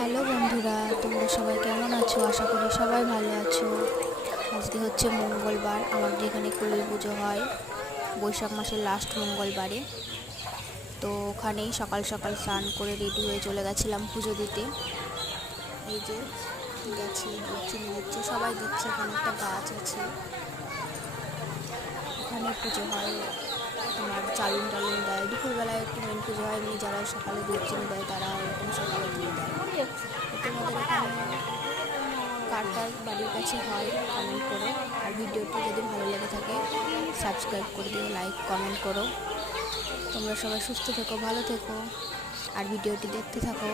Hello বন্ধুরা, তোমরা সবাই কেমন আছো? আশা করি সবাই ভালো আছো। আজকে হচ্ছে মঙ্গলবার, আমাদের এখানে কুড়ুল পুজো হয় বৈশাখ মাসের লাস্ট মঙ্গলবারে। তো ওখানেই সকাল সকাল স্নান করে রেডি হয়ে চলে গেছিলাম পুজো দিতে। এই যে গেছি, চিনি দিচ্ছে, সবাই দিচ্ছে। এখানে একটা গাছ আছে, ওখানে পুজো হয়। তোমার চালুন টালুন দেয়, দুপুরবেলায় একটু মেন পুজো হয়। এমনি যারা সকালে দুধ চিনি দেয় তারা এরকম সকালে দিয়ে দেয়। তোমাদের এখানে কার কার বাড়ির কাছে হয় কমেন্ট করো। আর ভিডিওটি যদি ভালো লেগে থাকে সাবস্ক্রাইব করে দিও, লাইক কমেন্ট করো। তোমরা সবাই সুস্থ থেকো, ভালো থেকো, আর ভিডিওটি দেখতে থাকো।